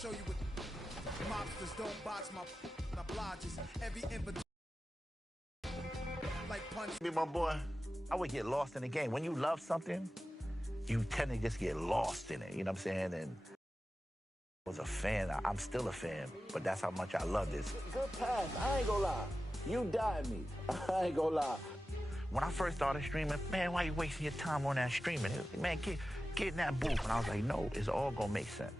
show you what mobsters don't box my obliges. Every invitation like punch. Me, my boy, I would get lost in the game. When you love something, you tend to just get lost in it. You know what I'm saying? And I was a fan. I'm still a fan, but that's how much I love this. Good pass. I ain't gonna lie. You died me. I ain't gonna lie. When I first started streaming, man, why you wasting your time on that streaming? Man, get in that booth. And I was like, no, it's all gonna make sense.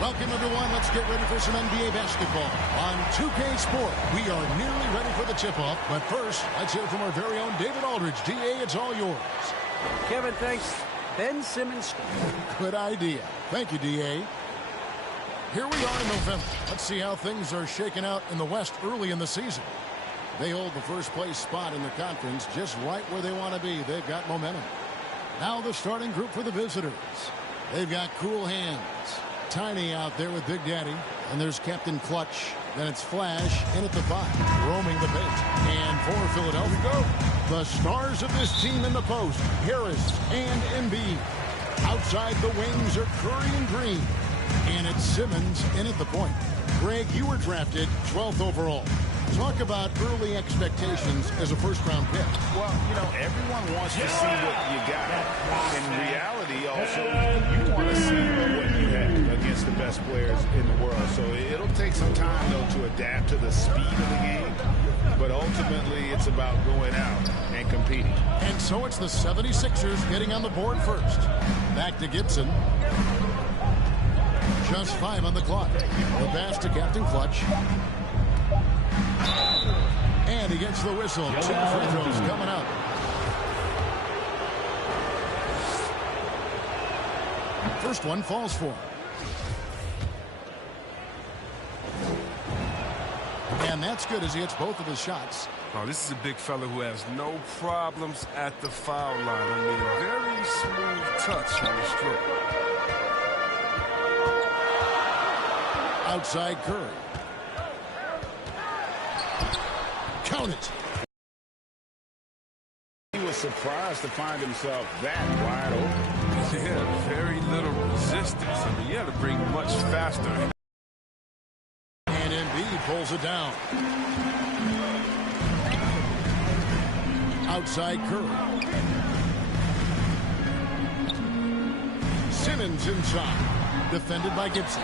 Welcome, everyone. Let's get ready for some NBA basketball. On 2K Sport, we are nearly ready for the tip-off. But first, let's hear from our very own David Aldridge. DA, it's all yours. Kevin, thanks. Ben Simmons. Good idea. Thank you, DA. Here we are in November. Let's see how things are shaking out in the West early in the season. They hold the first-place spot in the conference just right where they want to be. They've got momentum. Now the starting group for the visitors. They've got cool hands. Tiny out there with Big Daddy. And there's Captain Clutch. Then it's Flash in at the 5, roaming the paint. And for Philadelphia, the stars of this team in the post, Harris and Embiid. Outside the wings are Curry and Green. And it's Simmons in at the point. Greg, you were drafted 12th overall. Talk about early expectations as a first-round pick. Well, you know, everyone wants to see what you got. In reality, also, you want to see what you have against the best players in the world. So it'll take some time, though, to adapt to the speed of the game. But ultimately, it's about going out and competing. And so it's the 76ers getting on the board first. Back to Gibson. Just 5 on the clock. The pass to Captain Clutch. And he gets the whistle. 2 free throws coming up. First one falls for him. And that's good as he hits both of his shots. Oh, this is a big fella who has no problems at the foul line. I mean, a very smooth touch on the strip. Outside Curry. Count it. He was surprised to find himself that wide open. Yeah, very little resistance. I mean, you had to bring much faster. And Embiid pulls it down. Outside Curry. Simmons inside. Defended by Gibson.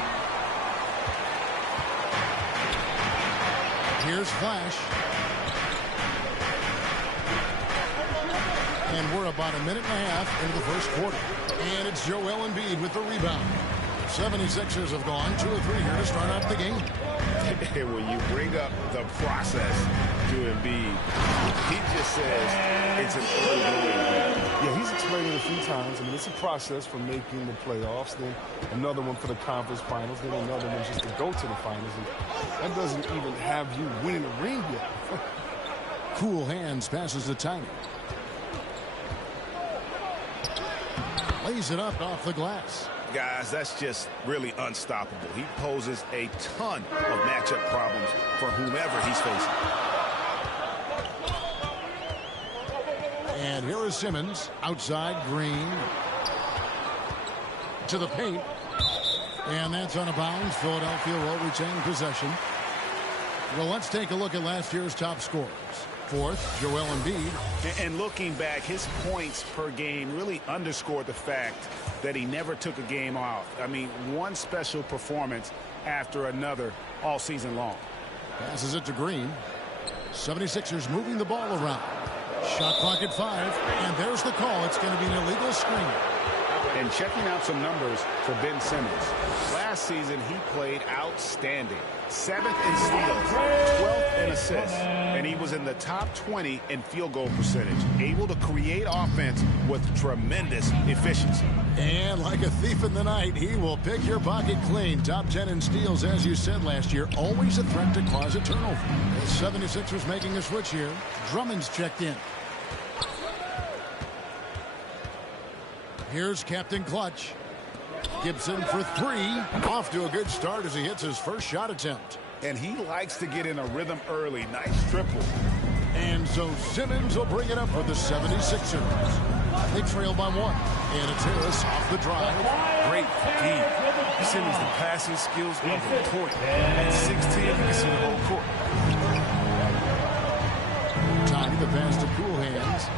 Here's Flash. And we're about a minute and a half into the first quarter. And it's Joel Embiid with the rebound. 76ers have gone 2 or 3 here to start out the game. When you bring up the process to Embiid, he just says it's an ongoing. Yeah, he's explained it a few times. I mean, it's a process for making the playoffs, then another one for the conference finals, then another one just to go to the finals. And that doesn't even have you winning a ring yet. Cool hands passes to Tiny. Lays it up off the glass. Guys, that's just really unstoppable. He poses a ton of matchup problems for whomever he's facing. And here is Simmons. Outside, Green. To the paint. And that's out of bounds. Philadelphia will retain possession. Well, let's take a look at last year's top scorers. Fourth, Joel Embiid. And looking back, his points per game really underscored the fact that he never took a game off. I mean, one special performance after another all season long. Passes it to Green. 76ers moving the ball around. Shot clock at 5. And there's the call. It's going to be an illegal screen. And checking out some numbers for Ben Simmons. Last season, he played outstanding. 7th in steals, 12th in assists, and he was in the top 20 in field goal percentage. Able to create offense with tremendous efficiency. And like a thief in the night, he will pick your pocket clean. Top 10 in steals, as you said last year. Always a threat to cause a turnover. The 76ers making a switch here. Drummond's checked in. Here's Captain Clutch. Gibson for 3. Off to a good start as he hits his first shot attempt. And he likes to get in a rhythm early. Nice triple. And so Simmons will bring it up for the 76ers. They trail by 1. And it's Harris off the drive. Great D. Simmons, the passing skills on the point. At 6'10", you can see the whole court. Tiny the pass to Cool Hands.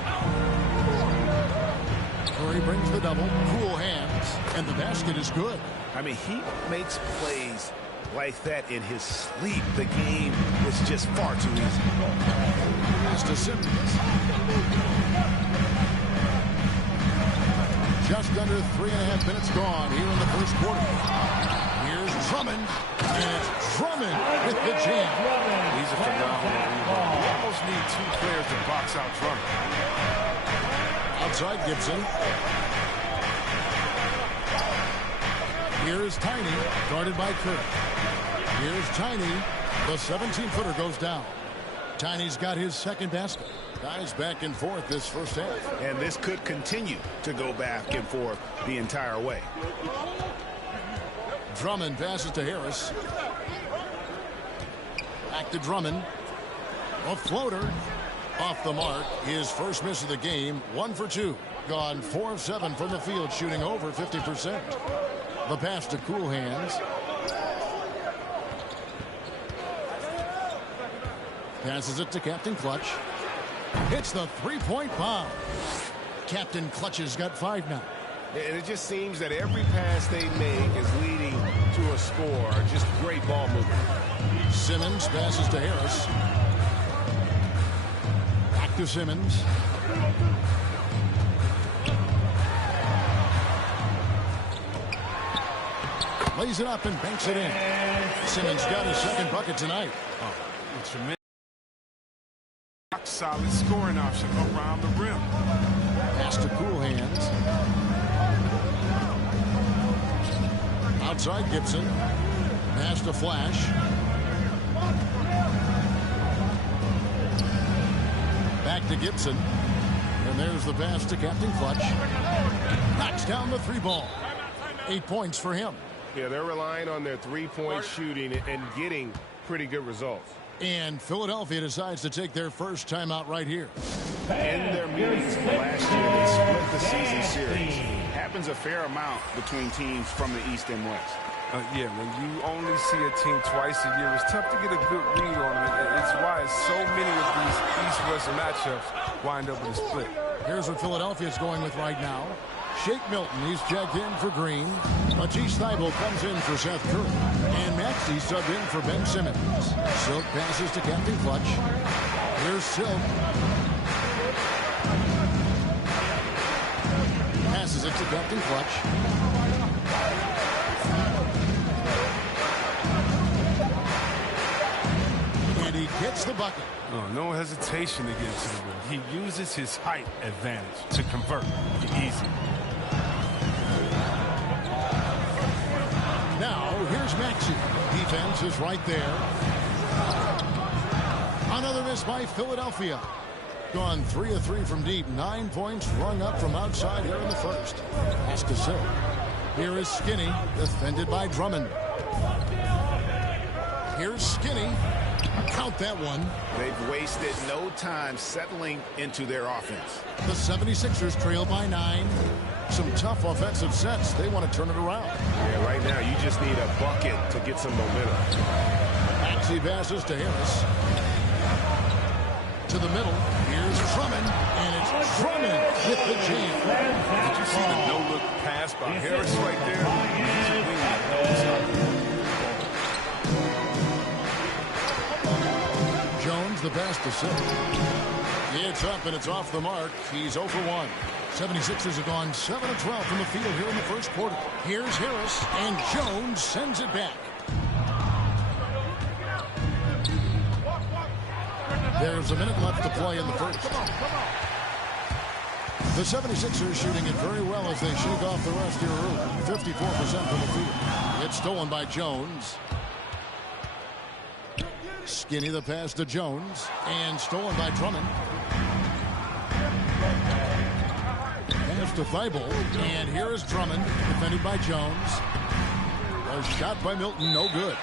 Curry brings the double. Cool Hands. And the basket is good. I mean, he makes plays like that in his sleep. The game is just far too easy. Pass to Simmons. Just under 3.5 minutes gone here in the first quarter. Here's Drummond. And it's Drummond with the jam. He's a phenomenal rebounder. We almost need 2 players to box out Drummond. Outside Gibson. Here's Tiny, guarded by Kirk. Here's Tiny. The 17-footer goes down. Tiny's got his second basket. Guys back and forth this first half. And this could continue to go back and forth the entire way. Drummond passes to Harris. Back to Drummond. A floater. Off the mark. His first miss of the game. 1 for 2. Gone 4 of 7 from the field, shooting over 50%. The pass to Cool Hands. Passes it to Captain Clutch. Hits the three-point bomb. Captain Clutch has got 5 now. And it just seems that every pass they make is leading to a score. Just great ball movement. Simmons passes to Harris. Back to Simmons. Lays it up and banks it in. Simmons got his second bucket tonight. Oh, tremendous. Solid scoring option around the rim. Pass to Cool Hands. Outside Gibson. Pass to Flash. Back to Gibson. And there's the pass to Captain Clutch. Knocks down the 3-ball. 8 points for him. Yeah, they're relying on their three-point shooting and getting pretty good results. And Philadelphia decides to take their first timeout right here. In their meetings last year, they split the season series. Happens a fair amount between teams from the East and West. Yeah, when you only see a team twice a year, it's tough to get a good read on them. It's why so many of these East-West matchups wind up with a split. Here's what Philadelphia's going with right now. Shake Milton, he's checked in for Green. Matisse Thybulle comes in for Seth Curry. And Maxey subbed in for Ben Simmons. Silk passes to Captain Clutch. Here's Silk. Passes it to Captain Clutch. And he gets the bucket. Oh, no hesitation to get to the rim. He uses his height advantage to convert easy. Now, here's Maxey. Defense is right there. Another miss by Philadelphia. Gone 3 of 3 from deep. 9 points rung up from outside here in the first. Pass to Silk. Here is Skinny, defended by Drummond. Here's Skinny. Count that one. They've wasted no time settling into their offense. The 76ers trail by 9. Some tough offensive sets. They want to turn it around. Yeah, right now you just need a bucket to get some momentum. Maxey passes to Harris. To the middle. Here's Drummond. And it's Drummond with the jam. Did you see the no-look pass by Harris right there? Jones, the pass to Simmons. It's up and it's off the mark. He's 0 for 1. 76ers have gone 7 of 12 from the field here in the first quarter. Here's Harris, and Jones sends it back. There's a minute left to play in the first. The 76ers shooting it very well as they shake off the rest here early. 54% from the field. It's stolen by Jones. Skinny the pass to Jones, and stolen by Drummond. Pass to Thibault, and here is Drummond, defended by Jones. A shot by Milton, no good.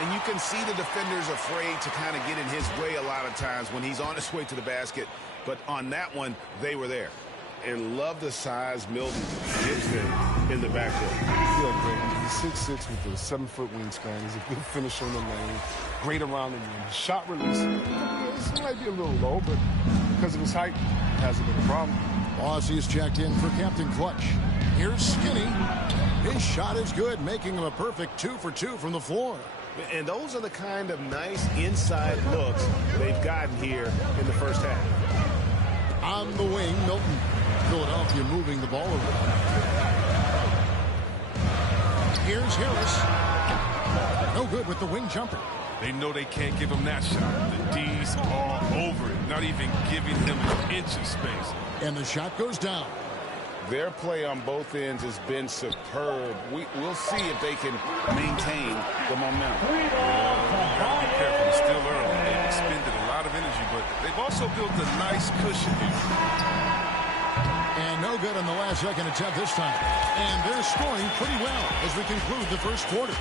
And you can see the defenders afraid to kind of get in his way a lot of times when he's on his way to the basket. But on that one, they were there. And love the size Milton gives them in the backcourt. Yeah, great. He's 6'6" with a 7-foot wingspan. He's a good finisher in the lane. Great around the rim. His shot release, this might be a little low, but because of his height, it hasn't been a problem. Bossie's checked in for Captain Clutch. Here's Skinny. His shot is good, making him a perfect 2 for 2 from the floor. And those are the kind of nice inside looks they've gotten here in the first half. On the wing, Milton. Philadelphia moving the ball around. Here's Harris. No good with the wing jumper. They know they can't give him that shot. The D's all over it, not even giving him an inch of space. And the shot goes down. Their play on both ends has been superb. We'll see if they can maintain the momentum. You gotta be careful. It's still early. They've expended a lot of energy, but they've also built a nice cushion here. And no good on the last second attempt this time. And they're scoring pretty well as we conclude the first quarter.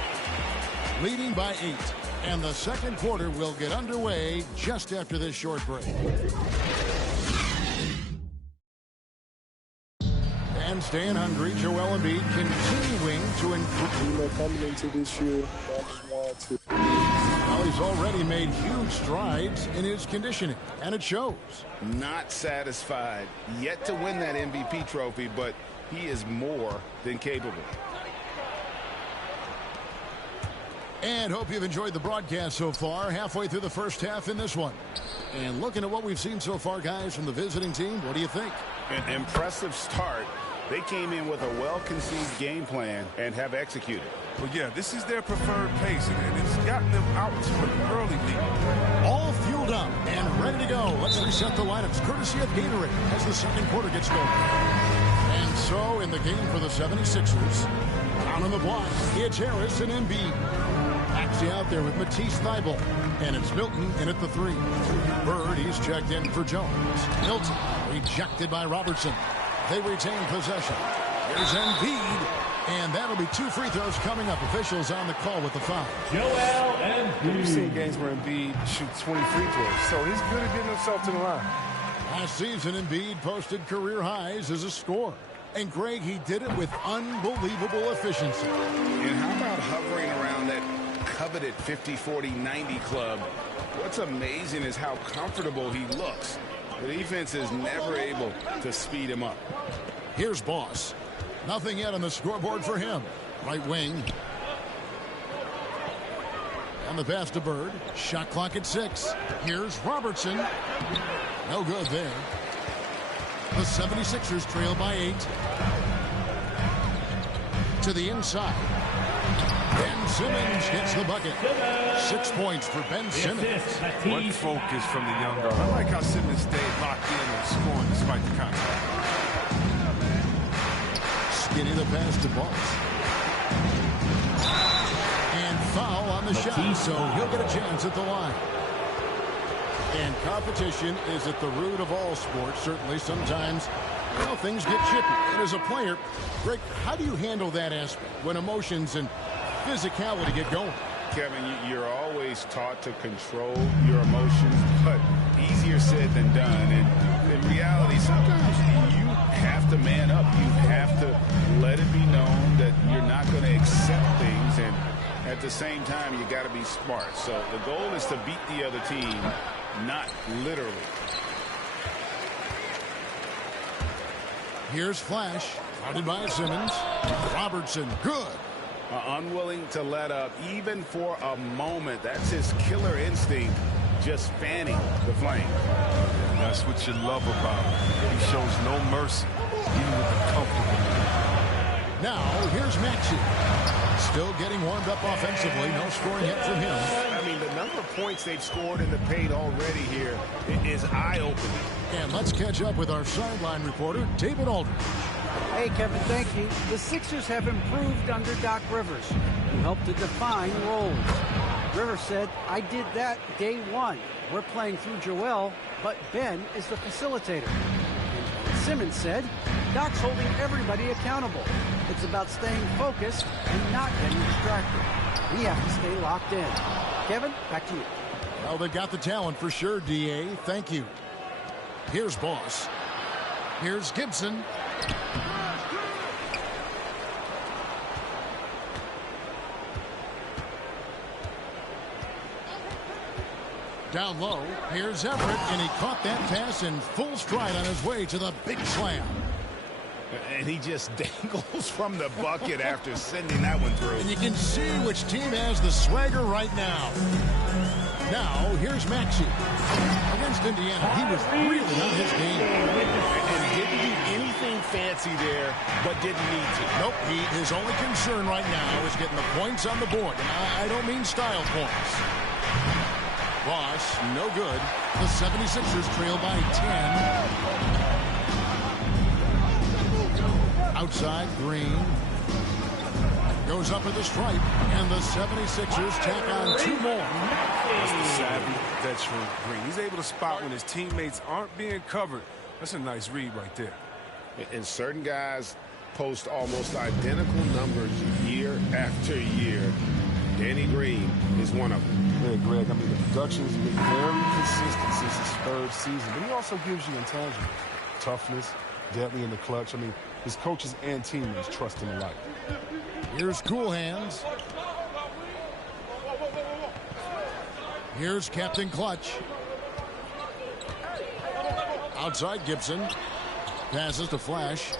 Leading by 8. And the second quarter will get underway just after this short break. And staying hungry, Joel Embiid continuing to improve. Coming into this year, I just wanted to. Well, he's already made huge strides in his conditioning, and it shows. Not satisfied yet to win that MVP trophy, but he is more than capable. And hope you've enjoyed the broadcast so far. Halfway through the first half in this one. And looking at what we've seen so far, guys, from the visiting team, what do you think? An impressive start. They came in with a well-conceived game plan and have executed. Well, yeah, this is their preferred pace, and it's gotten them out to an early lead. All fueled up and ready to go. Let's reset the lineups, courtesy of Gatorade, as the second quarter gets going. And so, in the game for the 76ers, down on the block, it's Harris and Embiid. Maxey out there with Matisse Thibault. And it's Milton in at the 3. Bird, he's checked in for Jones. Milton, rejected by Robertson. They retain possession. Here's Embiid. And that'll be 2 free throws coming up. Officials on the call with the foul. Joel Embiid. We've seen games where Embiid shoots 20 free throws, so he's good at getting himself to the line. Last season, Embiid posted career highs as a scorer. And, Greg, he did it with unbelievable efficiency. And how about hovering around that coveted 50-40-90 club? What's amazing is how comfortable he looks. The defense is never able to speed him up. Here's Boss. Nothing yet on the scoreboard for him. Right wing. And the pass to Bird. Shot clock at 6. Here's Robertson. No good there. The 76ers trail by 8. To the inside. Ben Simmons gets the bucket. 6 points for Ben Simmons. What focus from the young guard. I like how Simmons stayed locked in and scoring despite the contact. Skinny the pass to Boss. And foul on the shot, so he'll get a chance at the line. And competition is at the root of all sports. Certainly, sometimes, you know, things get chippy. And as a player, Greg, how do you handle that aspect when emotions and physicality get going? Kevin, you're always taught to control your emotions, but easier said than done. And in reality, sometimes you have to man up. You have to let it be known that you're not going to accept things, and at the same time, you got to be smart. So the goal is to beat the other team, not literally. Here's Flash, guarded by Simmons. Robertson, good. Unwilling to let up, even for a moment. That's his killer instinct, just fanning the flame. That's what you love about him. He shows no mercy, even with the comfortable. Now, here's Maxey. Still getting warmed up offensively. No scoring yet from him. I mean, the number of points they've scored in the paint already here is eye-opening. And let's catch up with our sideline reporter, David Aldridge. Hey, Kevin, thank you. The Sixers have improved under Doc Rivers, who helped to define roles. Rivers said, I did that day one. We're playing through Joel, but Ben is the facilitator. And Simmons said, Doc's holding everybody accountable. It's about staying focused and not getting distracted. We have to stay locked in. Kevin, back to you. Well, they got the talent for sure, D.A. Thank you. Here's Boss. Here's Gibson. Down low, here's Everett, and he caught that pass in full stride on his way to the big slam. And he just dangles from the bucket after sending that one through. And you can see which team has the swagger right now. Now, here's Maxey. Against Indiana, he was really on his game. And didn't do anything fancy there, but didn't need to. Nope, his only concern right now is getting the points on the board. And I don't mean style points. Boss, no good. The 76ers trail by 10. Outside, Green. Goes up at the stripe, and the 76ers tack on two more. That's the savvy veteran Green. He's able to spot when his teammates aren't being covered. That's a nice read right there. And certain guys post almost identical numbers year after year. Danny Green is one of them. Yeah, Greg, I mean, the production has been very consistent since his third season, but he also gives you intangibles. Toughness, deadly in the clutch. I mean, his coaches and teammates trust him alike. Here's Cool Hands. Here's Captain Clutch. Outside Gibson. Passes to Flash.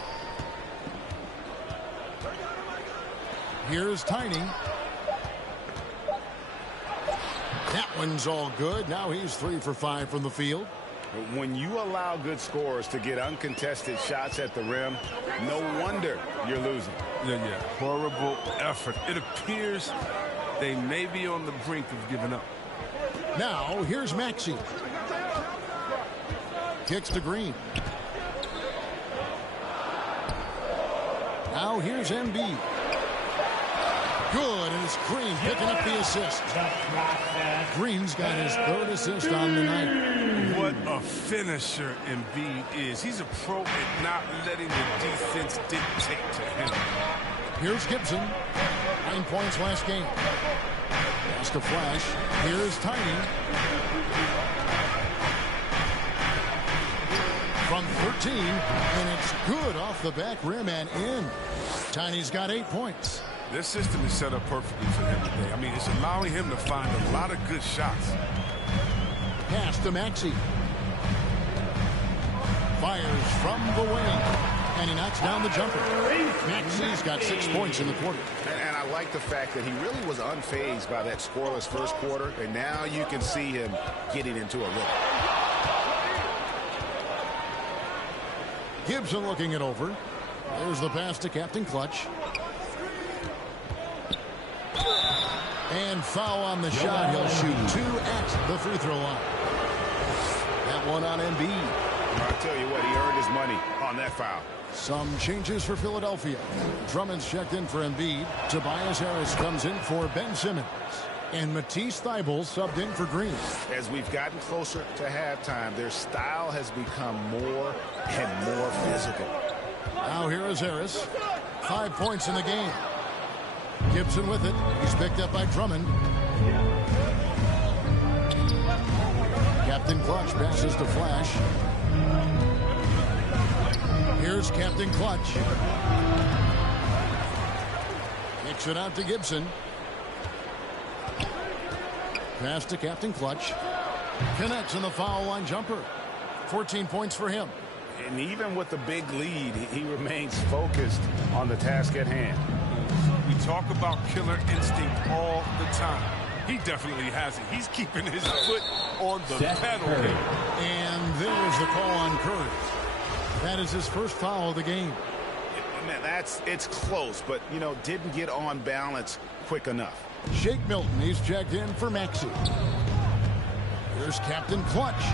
Here's Tiny. That one's all good. Now he's 3 for 5 from the field. When you allow good scorers to get uncontested shots at the rim, no wonder you're losing. Yeah. Horrible effort. It appears they may be on the brink of giving up. Now, here's Maxey. Kicks to Green. Now, here's Embiid. Good, and it's Green picking up the assist. Green's got his third assist on the night. What a finisher Embiid is. He's a pro at not letting the defense dictate to him. Here's Gibson. 9 points last game. Pass to Flash. Here's Tiny. From 13, and it's good off the back rim and in. Tiny's got 8 points. This system is set up perfectly for him today. I mean, it's allowing him to find a lot of good shots. Pass to Maxey. Fires from the wing. And he knocks down the jumper. Maxey's got 6 points in the quarter. And I like the fact that he really was unfazed by that scoreless first quarter. And now you can see him getting into a rhythm. Gibson looking it over. There's the pass to Captain Clutch. And foul on the shot. He'll shoot 2 at the free throw line. That one on Embiid. I'll tell you what, he earned his money on that foul. Some changes for Philadelphia. Drummond's checked in for Embiid. Tobias Harris comes in for Ben Simmons. And Matisse Thybulle subbed in for Green. As we've gotten closer to halftime, their style has become more and more physical. Now here is Harris. 5 points in the game. Gibson with it. He's picked up by Drummond. Captain Clutch passes to Flash. Here's Captain Clutch. Kicks it out to Gibson. Pass to Captain Clutch. Connects in the foul line jumper. 14 points for him. And even with the big lead, he remains focused on the task at hand. We talk about killer instinct all the time. He definitely has it. He's keeping his foot on the pedal. And there's the call on Curry. That is his first foul of the game. Man, it's close, but, you know, didn't get on balance quick enough. Shake Milton, he's checked in for Maxey. Here's Captain Clutch.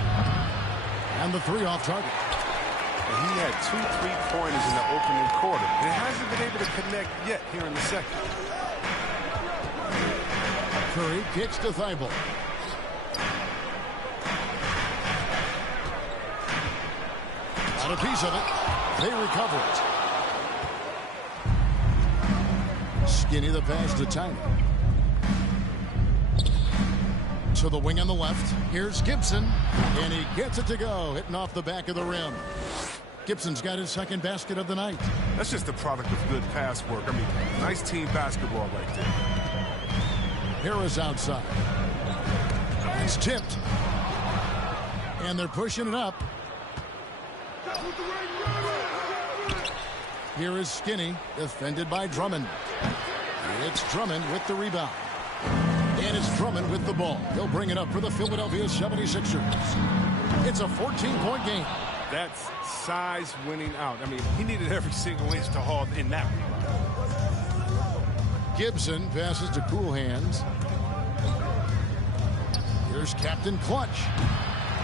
And the three off target. He had 2 3-pointers in the opening quarter. And hasn't been able to connect yet here in the second. Curry kicks to Thibault. Got a piece of it. They recover it. Skinny the pass to Tiny. To the wing on the left. Here's Gibson. And he gets it to go. Hitting off the back of the rim. Gibson's got his second basket of the night. That's just the product of good pass work. I mean, nice team basketball right there. Harris outside. It's tipped. And they're pushing it up. Here is Skinny, defended by Drummond. It's Drummond with the rebound. And it's Drummond with the ball. He'll bring it up for the Philadelphia 76ers. It's a 14-point game. That's size winning out. I mean, he needed every single inch to haul in that rebound. Gibson passes to Cool Hands. Here's Captain Clutch.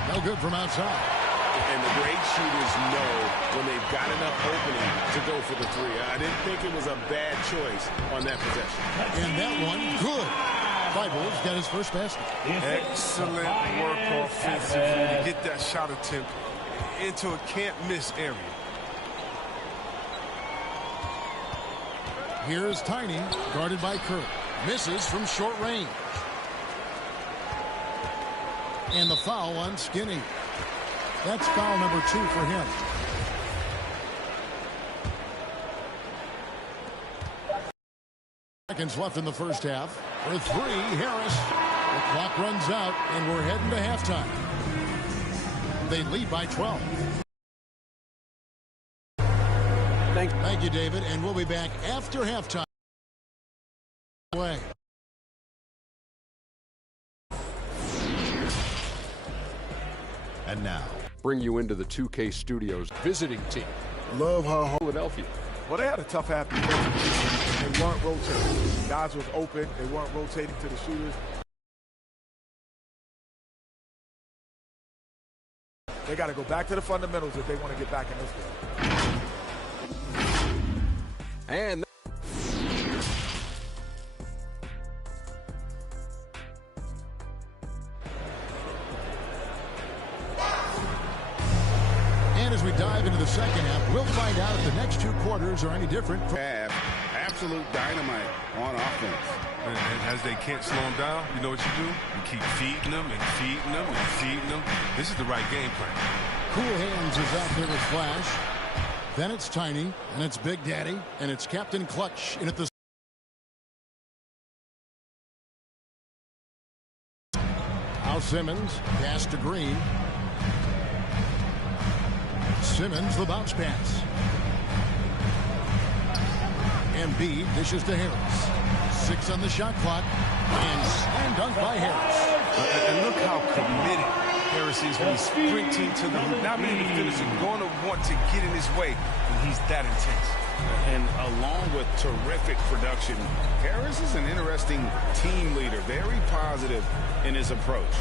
No good from outside. And the great shooters know when they've got enough opening to go for the three. I didn't think it was a bad choice on that possession. And that one, good. Thibault's got his first basket. Excellent work offensively to get that shot attempt into a can't-miss area. Here's Tiny, guarded by Kirk. Misses from short range. And the foul on Skinny. That's foul number 2 for him. Seconds left in the first half. For 3, Harris. The clock runs out, and we're heading to halftime. They lead by 12. Thank you, David, and we'll be back after halftime. And now, bring you into the 2K Studios visiting team. Love how Philadelphia. Well, they had a tough half defensively. They weren't rotating. Guys was open. They weren't rotating to the shooters. They got to go back to the fundamentals if they want to get back in this game. And as we dive into the second half, we'll find out if the next 2 quarters are any different. Absolute dynamite on offense. And as they can't slow them down, you know what you do? You keep feeding them and feeding them and feeding them. This is the right game plan. Cool Hands is out there with Flash. Then it's Tiny, and it's Big Daddy, and it's Captain Clutch in at the... Al Simmons, pass to Green. Simmons, the bounce pass. Embiid dishes to Harris. 6 on the shot clock. And slam dunk by Harris. And look how committed Harris is when he's sprinting to the hoop. Not being able to finish it, going to want to get in his way. And he's that intense. And along with terrific production, Harris is an interesting team leader. Very positive in his approach.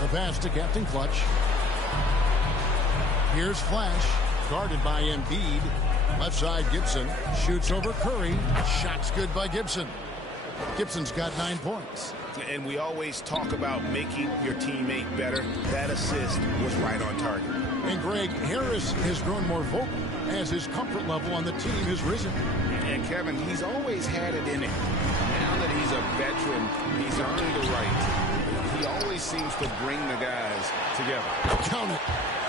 The pass to Captain Clutch. Here's Flash, guarded by Embiid. Left side, Gibson shoots over Curry. Shot's good by Gibson. Gibson's got 9 points. And we always talk about making your teammate better. That assist was right on target. And Greg, Harris has grown more vocal as his comfort level on the team has risen. And Kevin, he's always had it in him. Now that he's a veteran, he's earned the right. He always seems to bring the guys together. Count it.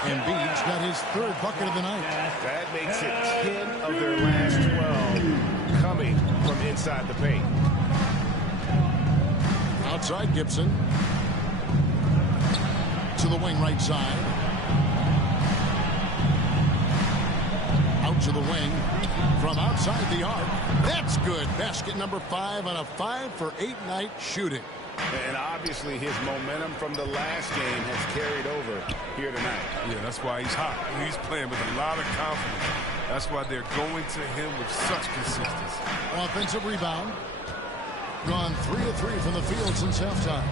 Embiid's got his third bucket of the night. That makes it 10 of their last 12 coming from inside the paint. Outside Gibson. To the wing right side. Out to the wing. From outside the arc. That's good. Basket number 5 on a 5-for-8 night shooting. And obviously his momentum from the last game has carried over here tonight. Yeah, that's why he's hot. He's playing with a lot of confidence. That's why they're going to him with such consistency. Offensive rebound. Gone 3 of 3 from the field since halftime.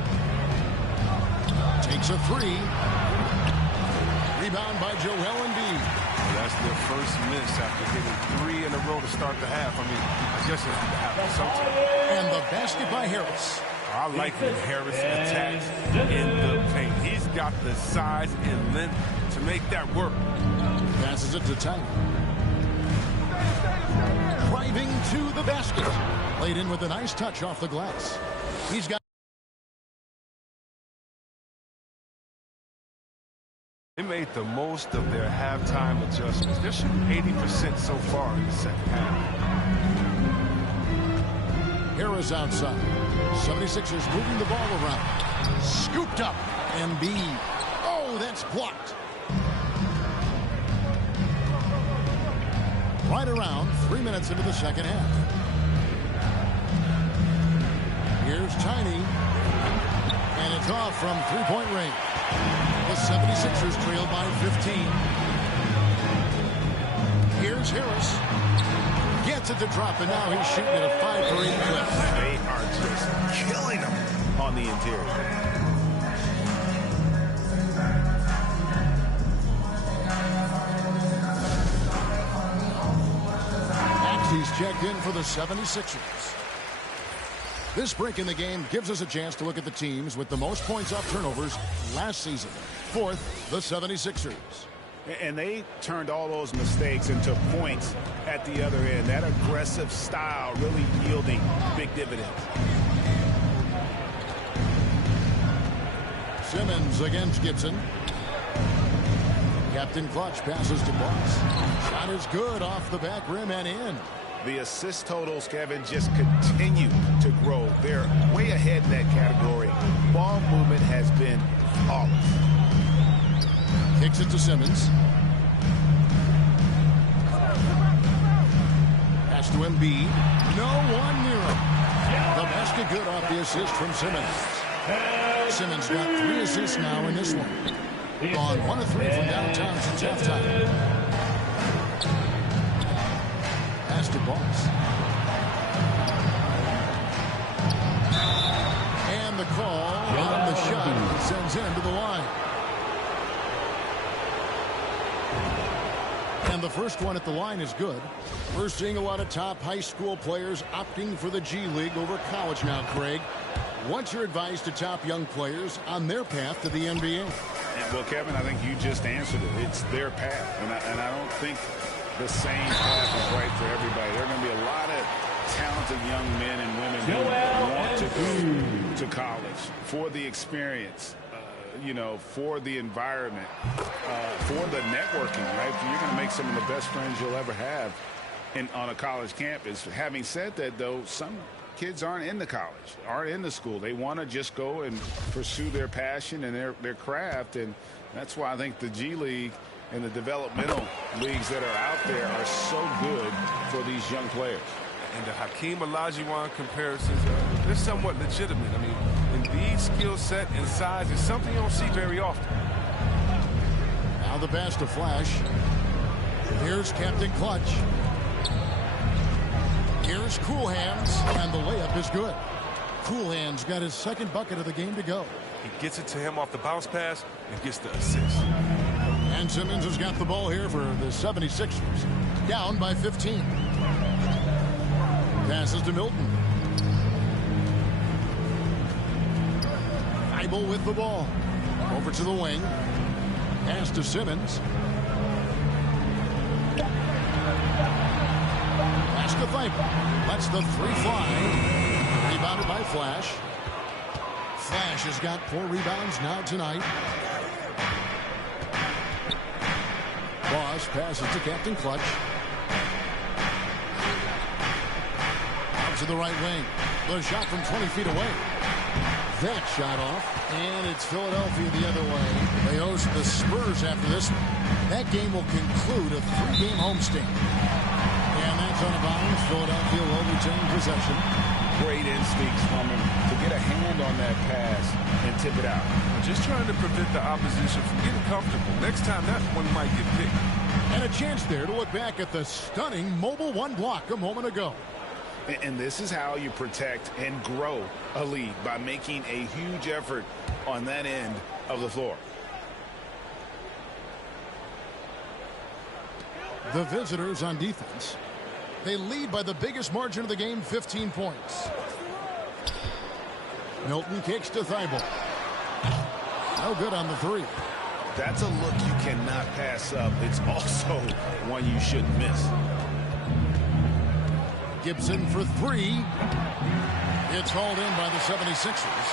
Takes a 3. Rebound by Joel Embiid. That's their first miss after hitting 3 in a row to start the half. I mean, I guess it had to happen sometime. And the basket by Harris. I like when Harris attacks in the paint. He's got the size and length to make that work. Passes it to Tight. Driving to the basket. Played in with a nice touch off the glass. He's got. They made the most of their halftime adjustments. They're shooting 80% so far in the second half. Harris outside. 76ers moving the ball around. Scooped up. Embiid. Oh, that's blocked. Right around 3 minutes into the second half. Here's Tiny. And it's off from three-point range. The 76ers trail by 15. Here's Harris. Gets it to drop, and now he's shooting at a 5-for-8 clip. They are just killing him on the interior. He's checked in for the 76ers. This break in the game gives us a chance to look at the teams with the most points off turnovers last season. Fourth, the 76ers. And they turned all those mistakes into points at the other end. That aggressive style really yielding big dividends. Simmons against Gibson. Captain Clutch passes to Boss. Shot is good off the back rim and in. The assist totals, Kevin, just continue to grow. They're way ahead in that category. Ball movement has been flawless. Kicks it to Simmons. Pass to Embiid. No one near him. The basket good off the assist from Simmons. Simmons got 3 assists now in this one. Gone 1 of 3 from downtown since halftime. Pass to Boss. And the call on the shot sends him to the line. And the first one at the line is good. We're seeing a lot of top high school players opting for the G League over college now, Craig. What's your advice to top young players on their path to the NBA? Well, Kevin, I think you just answered it. It's their path. And I don't think the same path is right for everybody. There are going to be a lot of talented young men and women who want to go to college for the experience, for the environment, for the networking, right? You're going to make some of the best friends you'll ever have on a college campus. Having said that, though, some kids aren't in the college, aren't in the school. They want to just go and pursue their passion and their craft, and that's why I think the G League and the developmental leagues that are out there are so good for these young players. And the Hakeem Olajuwon comparisons, they're somewhat legitimate. I mean, Embiid's skill set and size is something you don't see very often. Now the pass to Flash. Here's Captain Clutch. Here's Cool Hands, and the layup is good. Cool Hands got his second bucket of the game to go. He gets it to him off the bounce pass and gets the assist. And Simmons has got the ball here for the 76ers. Down by 15. Passes to Milton. Thibault with the ball. Over to the wing. Pass to Simmons. Pass to Thibault. Lets the 3 fly. rebounded by Flash. Flash has got 4 rebounds now tonight. Boss passes to Captain Clutch. Out to the right wing. The shot from 20 feet away. That shot off, and it's Philadelphia the other way. They host the Spurs after this one. That game will conclude a 3-game homestand. And that's on a bounce. Philadelphia will retain possession. Great instincts from him to get a hand on that pass and tip it out. Just trying to prevent the opposition from getting comfortable. Next time, that one might get picked. And a chance there to look back at the stunning Mobile 1 block a moment ago. And this is how you protect and grow a lead, by making a huge effort on that end of the floor. The visitors on defense. They lead by the biggest margin of the game, 15 points. Milton kicks to Thibault. No good on the 3. That's a look you cannot pass up. It's also one you shouldn't miss. Gibson for 3. It's hauled in by the 76ers.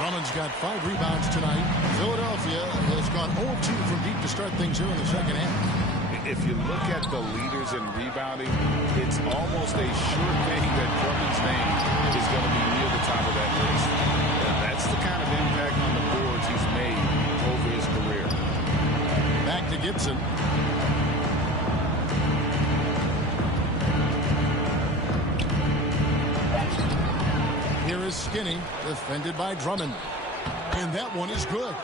Drummond's got 5 rebounds tonight. Philadelphia has gone 0-2 from deep to start things here in the second half. If you look at the leaders in rebounding, it's almost a sure thing that Drummond's name is going to be near the top of that list. That's the kind of impact on the boards he's made over his career. Back to Gibson. Here is Skinny, defended by Drummond. And that one is good.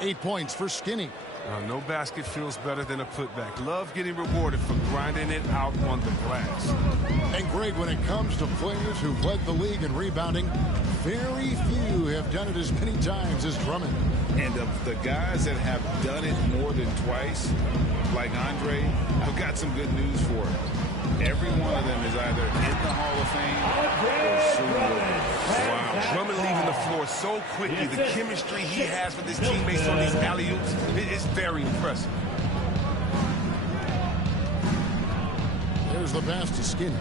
8 points for Skinny. No basket feels better than a putback. Love getting rewarded for grinding it out on the glass. And Greg, when it comes to players who've led the league in rebounding, very few have done it as many times as Drummond. And of the guys that have done it more than twice, like Andre, I've got some good news for him. Every one of them is either in the Hall of Fame or soon will be. Wow, Drummond leaving the floor so quickly. The chemistry he has with his teammates on these alley-oops is very impressive. There's the pass to Skinny.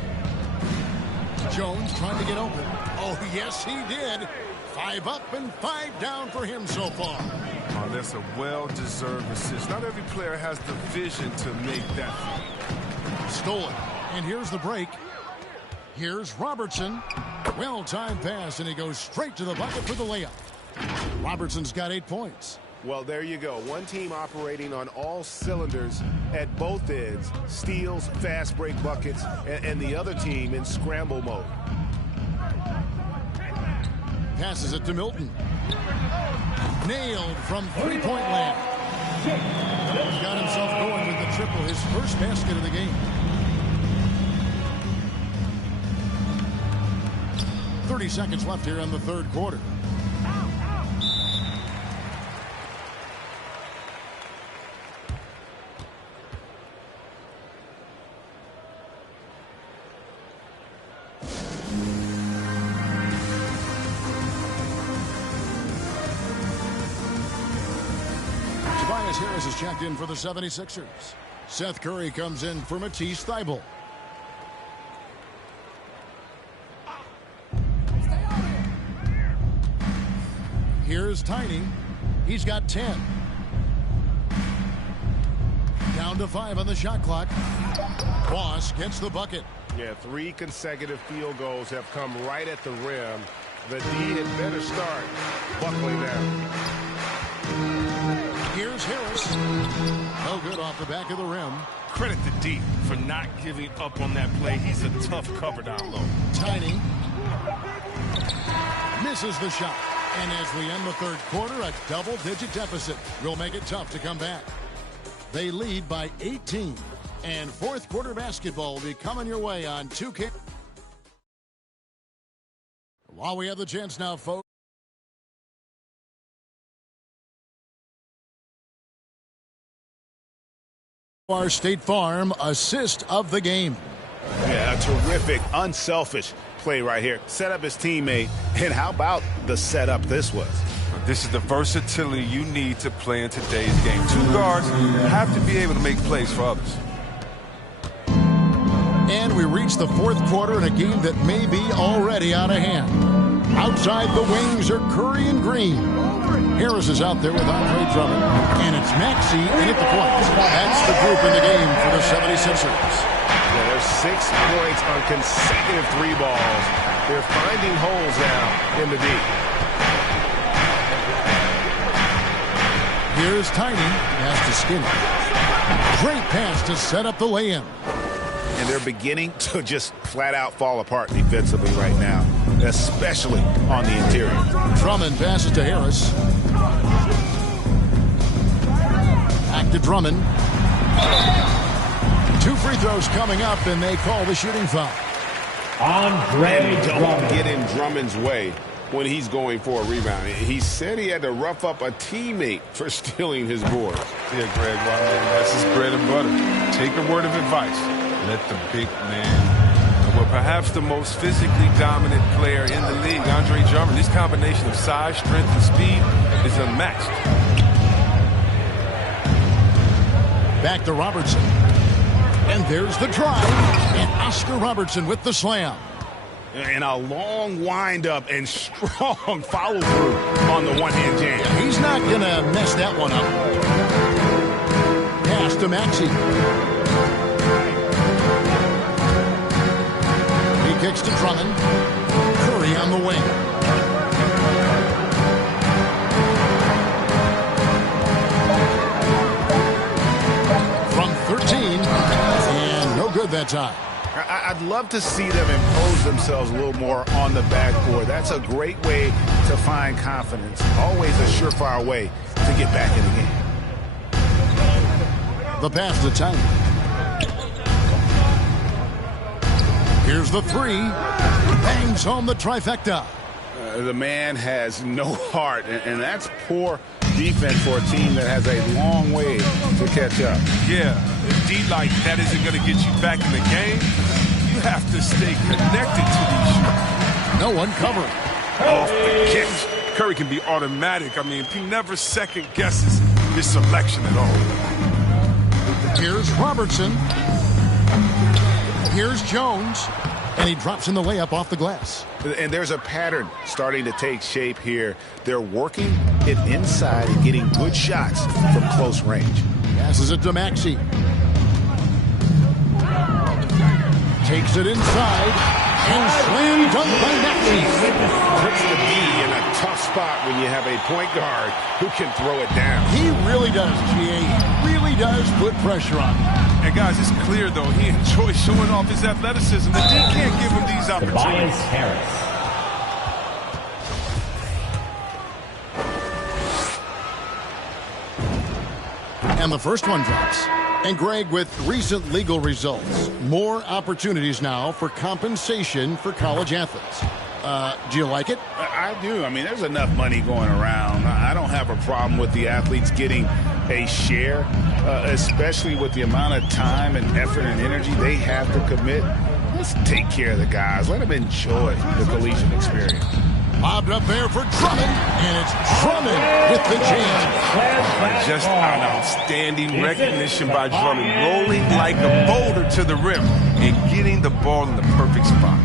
Jones trying to get open. Oh, yes, he did. 5 up and 5 down for him so far. Oh, that's a well-deserved assist. Not every player has the vision to make that feed. Stolen. And here's the break. Here's Robertson. Well-timed pass, and he goes straight to the bucket for the layup. Robertson's got 8 points. Well, there you go. One team operating on all cylinders at both ends. Steals, fast break buckets, and the other team in scramble mode. Passes it to Milton. Nailed from three-point land. He's got himself going with the triple, his first basket of the game. 30 seconds left here in the third quarter. Tobias Harris is checked in for the 76ers. Seth Curry comes in for Matisse Thybulle. Here's Tiny. He's got 10. Down to 5 on the shot clock. Boss gets the bucket. Yeah, 3 consecutive field goals have come right at the rim. The D had better start buckling down. Here's Harris. No good off the back of the rim. Credit to D for not giving up on that play. He's a tough cover down low. Tiny misses the shot. And as we end the third quarter, a double-digit deficit will make it tough to come back. They lead by 18. And fourth quarter basketball will be coming your way on 2K. While we have the chance now, folks. Our State Farm assist of the game. Yeah, a terrific, unselfish play right here. Set up his teammate, and how about the setup this was? This is the versatility you need to play in today's game. 2 guards have to be able to make plays for others. And we reach the fourth quarter in a game that may be already out of hand. Outside the wings are Curry and Green. Harris is out there with Andre Drummond. And it's Maxey in at the point. That's the group in the game for the 76ers. Yeah, there's 6 points on consecutive 3 balls. They're finding holes now in the D. Here's Tiny. Pass to Skinner. Great pass to set up the lay-in. And they're beginning to just flat out fall apart defensively right now, especially on the interior. Drummond passes to Harris. Back to Drummond. 2 free throws coming up, and they call the shooting foul. And don't get in Drummond's way when he's going for a rebound. He said he had to rough up a teammate for stealing his board. Yeah, Greg, well, man, that's his bread and butter. Take a word of advice. Let the big man, well, perhaps the most physically dominant player in the league, Andre Drummond. This combination of size, strength, and speed is unmatched. Back to Robertson. And there's the drive. And Oscar Robertson with the slam. And a long windup and strong follow-through on the one-hand jam. Yeah, he's not going to mess that one up. Pass to Maxey. He kicks to Drummond. Curry on the wing. From 13. And no good that time. I'd love to see them impose themselves a little more on the backboard. That's a great way to find confidence. Always a surefire way to get back in the game. The pass to Tiny. Here's the 3. Bangs home the trifecta. The man has no heart, and that's poor defense for a team that has a long way to catch up. Yeah, a D like that isn't going to get you back in the game. You have to stay connected to these shots. No one covering. Off the kicks. Curry can be automatic. I mean, he never second guesses his selection at all. Here's Robertson. Here's Jones. And he drops in the layup off the glass. And there's a pattern starting to take shape here. They're working it inside and getting good shots from close range. Passes it to Maxey. Takes it inside. And slam dunk by Maxey. Puts the D in a tough spot when you have a point guard who can throw it down. He really does, G.A. He really does put pressure on him. And guys, it's clear, though, he enjoys showing off his athleticism. The D can't give him these opportunities. And the first one drops. And Greg, with recent legal results, more opportunities now for compensation for college athletes. Do you like it? I do. I mean, there's enough money going around. I don't have a problem with the athletes getting a share, especially with the amount of time and effort and energy they have to commit. Let's take care of the guys. Let them enjoy the collegiate experience. Lobbed up there for Drummond, and it's Drummond with the jam. Just an outstanding recognition by Drummond, rolling like a boulder to the rim and getting the ball in the perfect spot.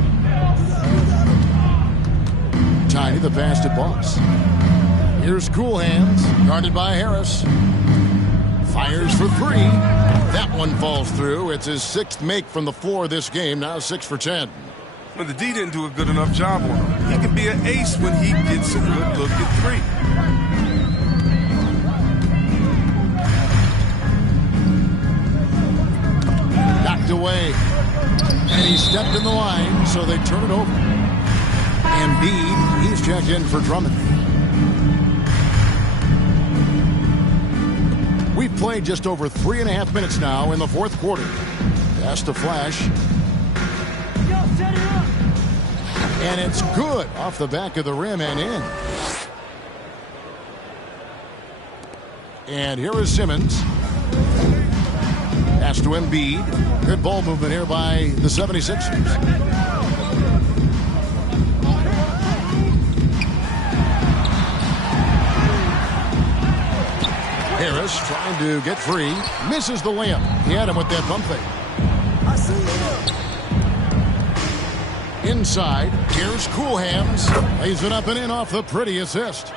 Tiny, the pass to Boss. Here's Cool Hands, guarded by Harris. Fires for 3. That one falls through. It's his 6th make from the floor this game, now 6 for 10. But the D didn't do a good enough job on him. He can be an ace when he gets a good look at 3. Knocked away. And he stepped in the line, so they turn it over. Embiid, he's checked in for Drummond. We've played just over 3.5 minutes now in the 4th quarter. Pass to Flash. And it's good off the back of the rim and in. And here is Simmons. Pass to Embiid. Good ball movement here by the 76ers. Harris trying to get free. Misses the layup. He had him with that bump fake. Inside, here's Coolhams. Lays it up and in off the pretty assist.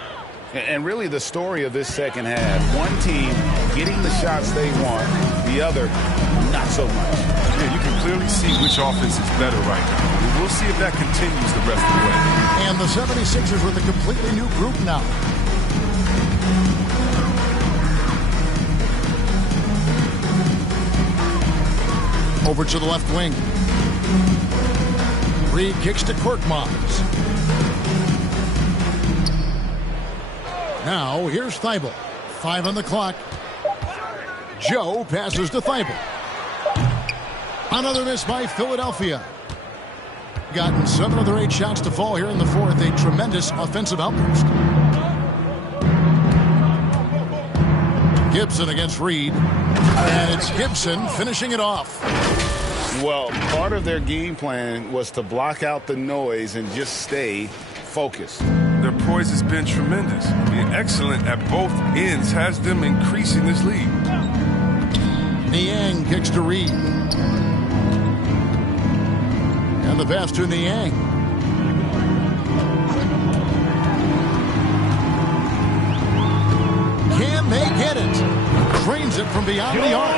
And really the story of this second half, one team getting the shots they want, the other not so much. Yeah, you can clearly see which offense is better right now. We'll see if that continues the rest of the way. And the 76ers with a completely new group now. Over to the left wing. Reed kicks to Korkmaz. Now, here's Thibault. 5 on the clock. Joe passes to Thibault. Another miss by Philadelphia. Gotten 7 of their 8 shots to fall here in the fourth. A tremendous offensive outburst. Gibson against Reed. And it's Gibson finishing it off. Well, part of their game plan was to block out the noise and just stay focused. Their poise has been tremendous. Being excellent at both ends has them increasing this lead. Niang kicks to Reed. And the pass to Niang. Can they get it? Trains it from beyond the arc.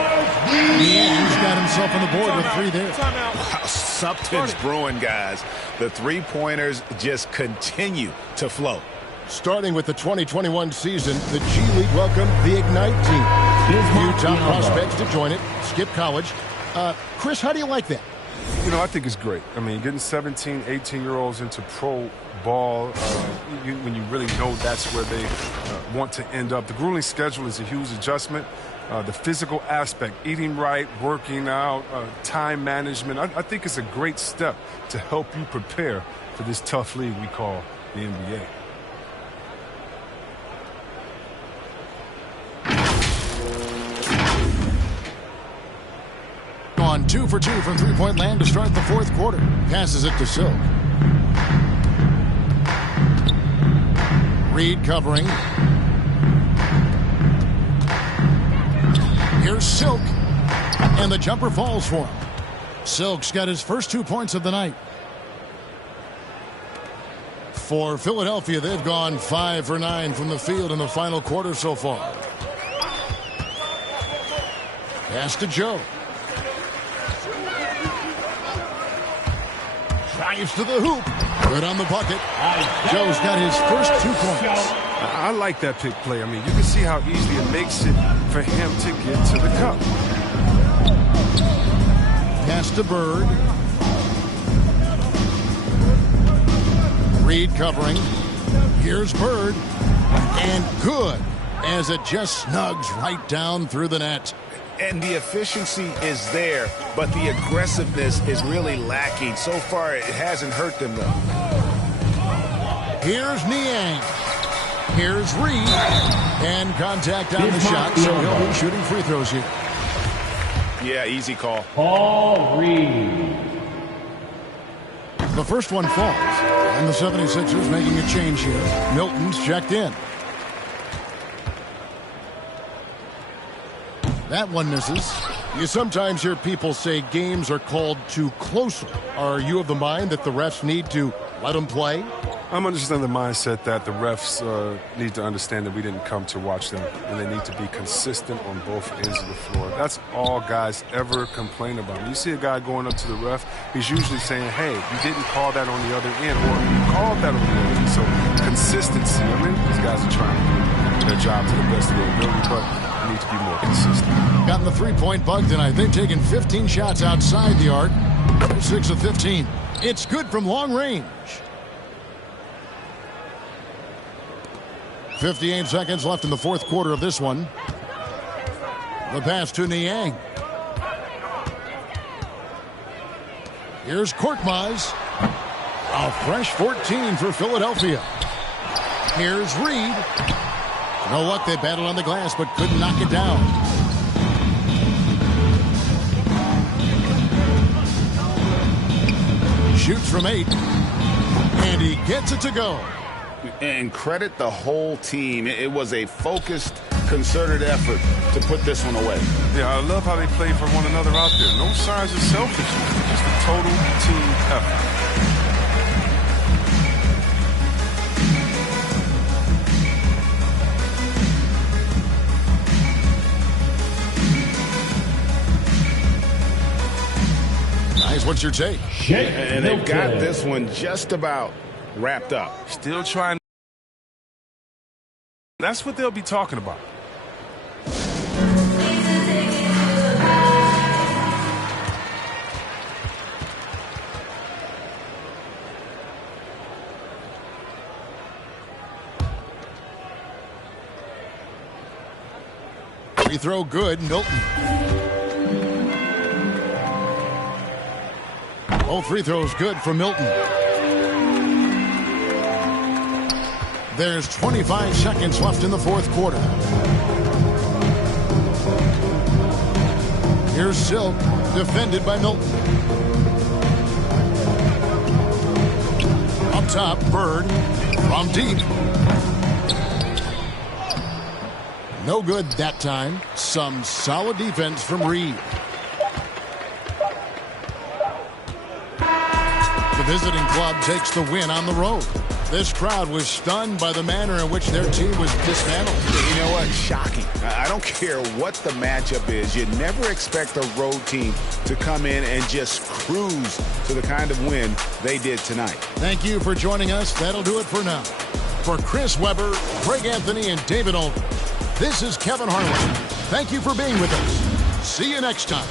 Niang's got himself on the board with 3 there. Wow, something's brewing, guys. The three-pointers just continue to flow. Starting with the 2021 season, the G League welcomed the Ignite team. A few top prospects to join it. Skip college. Chris, how do you like that? You know, I think it's great. I mean, getting 17, 18-year-olds into pro ball when you really know that's where they want to end up. The grueling schedule is a huge adjustment. The physical aspect, eating right, working out, time management, I think it's a great step to help you prepare for this tough league we call the NBA. On 2 for 2 from three-point land to start the fourth quarter. Passes it to Silk. Reed covering. Here's Silk. And the jumper falls for him. Silk's got his first 2 points of the night. For Philadelphia, they've gone 5 for 9 from the field in the final quarter so far. Pass to Joe. Drives to the hoop. Good on the bucket. Joe's got his first 2 points. I like that pick play. I mean, you can see how easy it makes it for him to get to the cup. Pass to Bird. Reed covering. Here's Bird. And good as it just snugs right down through the net. And the efficiency is there, but the aggressiveness is really lacking. So far, it hasn't hurt them, though. Here's Niang. Here's Reed. And contact on the shot, so he'll be shooting free throws here. Yeah, easy call. Paul Reed. The first one falls, and the 76ers making a change here. Milton's checked in. That one misses. You sometimes hear people say games are called too closely. Are you of the mind that the refs need to let them play? I'm understanding the mindset that the refs need to understand that we didn't come to watch them, and they need to be consistent on both ends of the floor. That's all guys ever complain about. When you see a guy going up to the ref, he's usually saying, hey, you didn't call that on the other end, or you called that on the other end. So consistency, I mean, these guys are trying to do their job to the best of their ability, but they need to be more consistent. Gotten the three-point bug tonight. They've taken 15 shots outside the arc. 6 of 15. It's good from long range. 58 seconds left in the fourth quarter of this one. The pass to Niang. Here's Korkmaz. A fresh 14 for Philadelphia. Here's Reed. No luck, they battled on the glass but couldn't knock it down. Shoots from 8. And he gets it to go. And credit the whole team. It was a focused, concerted effort to put this one away. Yeah, I love how they play for one another out there. No signs of selfishness, just a total team effort. Guys, what's your take? And they've got this one just about wrapped up. Still trying. That's what they'll be talking about. Free throw good, Milton. All free throws good for Milton. There's 25 seconds left in the fourth quarter. Here's Silk, defended by Milton. Up top, Bird from deep. No good that time. Some solid defense from Reed. The visiting club takes the win on the road. This crowd was stunned by the manner in which their team was dismantled. You know what? Shocking. I don't care what the matchup is. You never expect a road team to come in and just cruise to the kind of win they did tonight. Thank you for joining us. That'll do it for now. For Chris Webber, Greg Anthony, and David Olden, this is Kevin Harlan. Thank you for being with us. See you next time.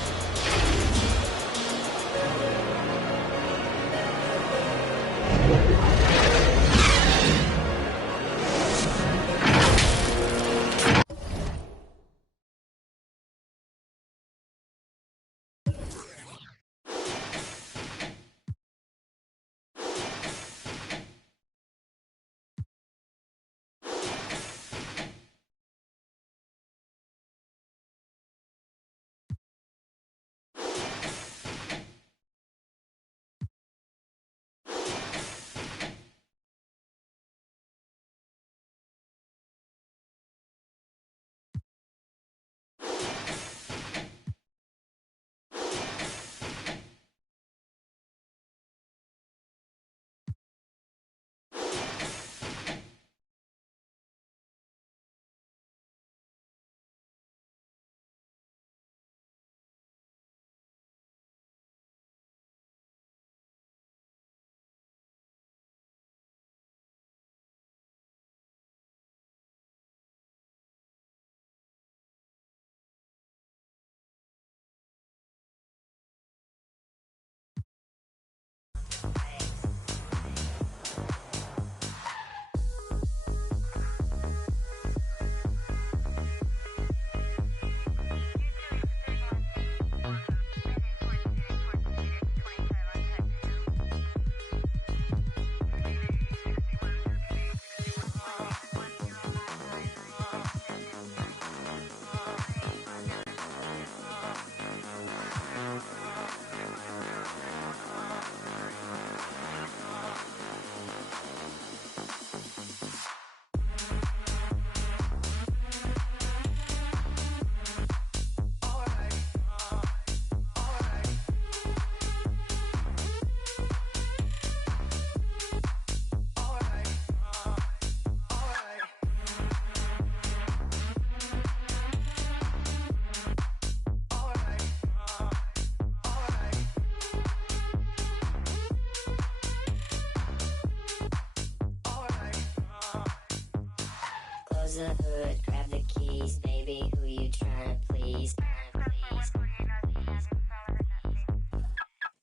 Close the hood, grab the keys, baby, who you trying to please?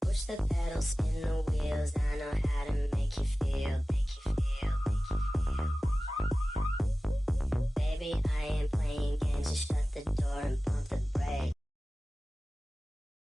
Push the pedal, spin the wheels, I know how to make you feel. Baby, I am